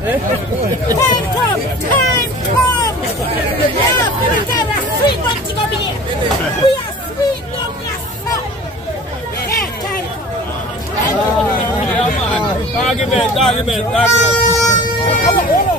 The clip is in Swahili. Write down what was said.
Time come! Yeah, we are sweet bunch to go be here. We are sweet, no, we are soft. Yeah, time come. Dog him in.